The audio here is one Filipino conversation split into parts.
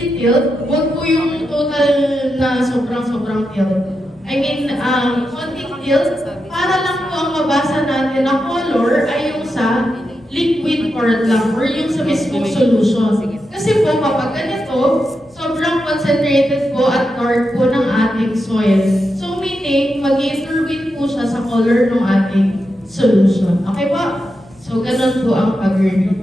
tilt, huwag po yung total na sobrang tilt. I mean, konting tilt, para lang po ang mabasa natin na color ay yung sa liquid part lang or yung sa mismong solution. Kasi po kapag ganito, sobrang concentrated po at dark po ng ating soil. So meaning, mag-intervene po siya sa color ng ating solution. Okay po? So ganun po ang pag-read.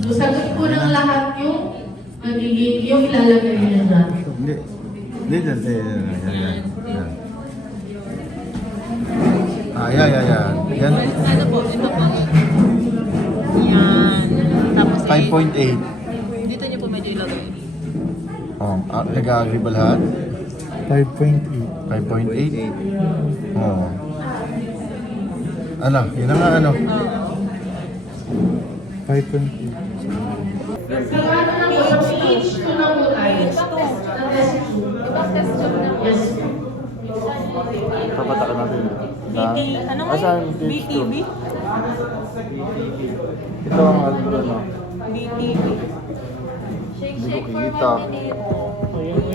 So sagot po ng lahat yung magiging, yung ilalagay nyo dyan. Hindi dyan. Yan. Yan. Ano po? Ito po. Yan. Tapos 5.8. dito niyo po medyo ilagay. Nag-agree ba lahat? 5.8. 5.8? Oo. Ano? Yun na nga ano? 5.8. Sa ano na po, sa page 2 na po tayo. Sa test 2. Yes. Papatakan natin. Ano nga Asan? yun? BTV? Ito ang ano. BTV. Hindi ko kita.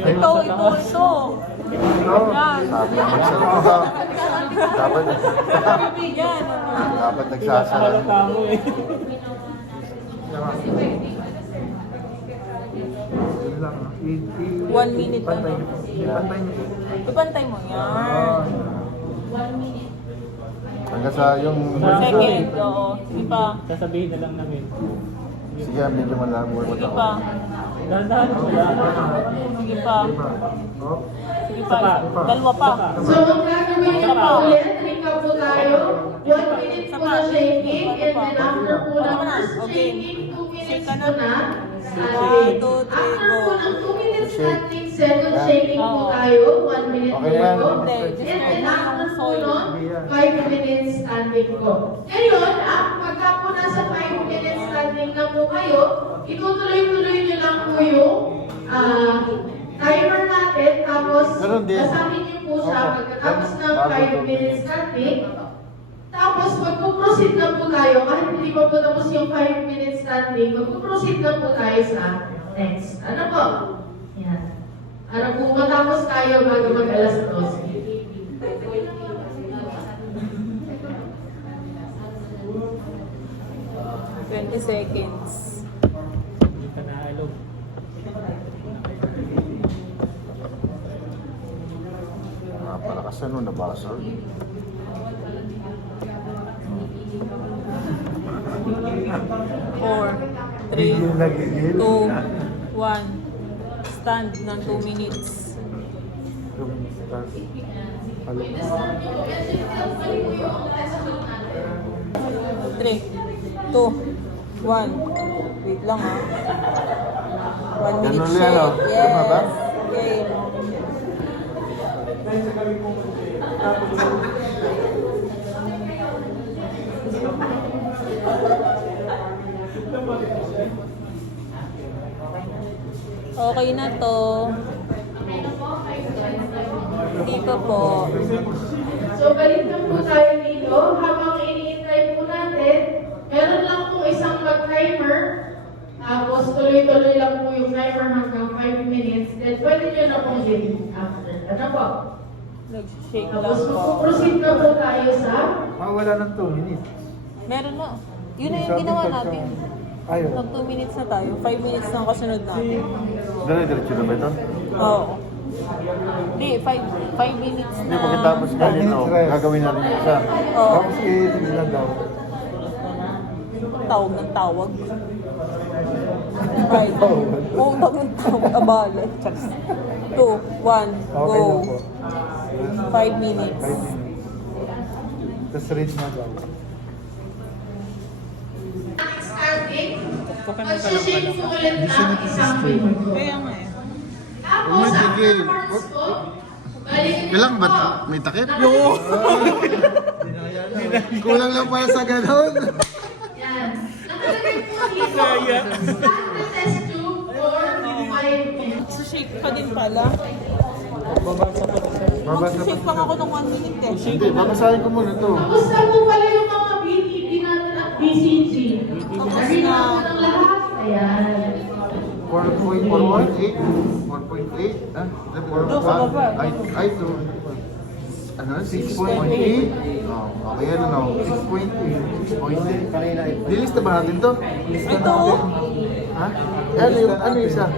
Ito. Yan. Sabi ang magsalita ka. Yan. Dapat nagsasara. One minute pa. Ipantay mo. Yan. Hanggang sa yung... Second. Oo. Sige pa. Sasabihin na lang namin. Sige, medyo malaman mo Sige ako. pa. Dahan-dahan mo lang. Sige pa. Sige pa. Dalawa pa. So, kung gagawin niyo po ulit, recap po tayo. 1 minute po na shaking, and then after po ng first shaking, 2 minutes po na standing. 1, 2, 3, After po go. ng 2 minutes standing, second shaking po tayo, 1 minute po Okay yan. ito. And then after po nun, 5 minutes standing po. Ngayon, pagka po nasa 5 minutes standing na po kayo, itutuloy-tuloy niyo lang po yung timer natin, tapos Ganun din. basahin niyo po siya Opo. pagkatapos ng Bago 5 to. minutes standing. Tapos magpo-proceed na po tayo, kahit hindi pa po tapos yung 5 minutes standing, magpo-proceed na po tayo sa next. Ano po? Yan. Para po matapos tayo bago mag-alas 12. 20 seconds. Hindi ka nahalog. Napalakas ano, nabasa. 4, 3, 2, 1. Stand ng 2 minutes. 3, 2, 1. Wait lang ha. 1 minute Ganun shake. yan, oh. Tama ba? Yes. Okay na to. Hindi pa po. So, balik na po tayo dito. Habang iniintay po natin, meron lang po isang mag-timer. Tapos, tuloy-tuloy lang po yung timer hanggang 5 minutes. Then, pwede nyo na pong delete after. Ano po? Nag-shake Tapos, lang po. mag-proceed na po tayo sa... Wala ng 2 minutes. Meron na. Yun na yung ginawa natin. Ayaw. Nag 2 minutes na tayo. 5 minutes na ang kasunod natin. Diretso na ba ito? Oo. Hindi, 5 minutes Hindi, na. pagkatapos ganito, gagawin na rin isa. Oo. Tapos i-tigil lang daw. Tawag ng tawag. Right. Oo, tawag ng tawag. Abale. 2, 1, go. 5 minutes. Tapos reach na daw. Starting, mag-shake po ulit ng isang minuto. Kaya nga eh. Tapos, afterwards po, balik Ilang ba? May takip? Yo! Kulang lang pala sa ganon. Yan. Nakalagay po dito, start the test tube for 5 minutes. So shake pa din pala. Babasa Mag-shake pa ako ng 1 minute eh. Hindi, babasahin ko muna to. Kamusta po pala yung mga BTP natin at BCG? Narinig ko ng lahat. Ayan. 4.8? 4.8? Ah, Doon sa baba. Ay, to. Ano? 6.8? Oh, okay, ano? 6.8. 6.8. Kanina. Dilista ba natin to? Ito, Ha? Ano yung isa?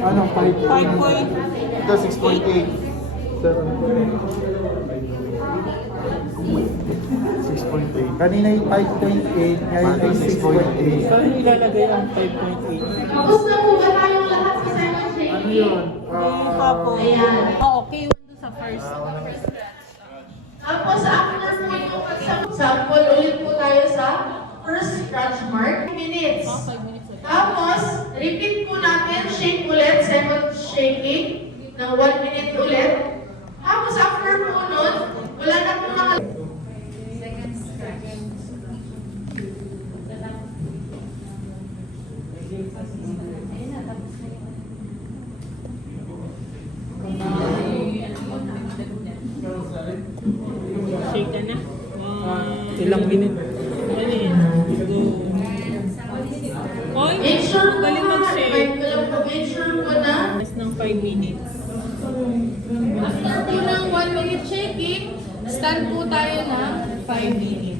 Ano? 5 point. Ito, 6.8. 6.8. Kanina yung 5.8, ngayon ay 6.8. Saan yung ilalagay ang 5.8? Tapos na po ba tayong lahat sa Simon Shaky? Ano yun? Tapos, Ayan. oo, K1 doon sa first. Tapos after po yung sample, ulit po tayo sa first scratch mark. Minutes. Tapos, repeat po natin, shake ulit, second shaking, ng 1 minute ulit. Tapos after po nun, wala na po mga... Shake ka na. Ilang minute? Ano yun? Go. Oy, Make sure po galing ha, mag-shake. make sure po na Less ng 5 minutes. after po ng 1 minute shaking, stand po tayo ng 5 minutes.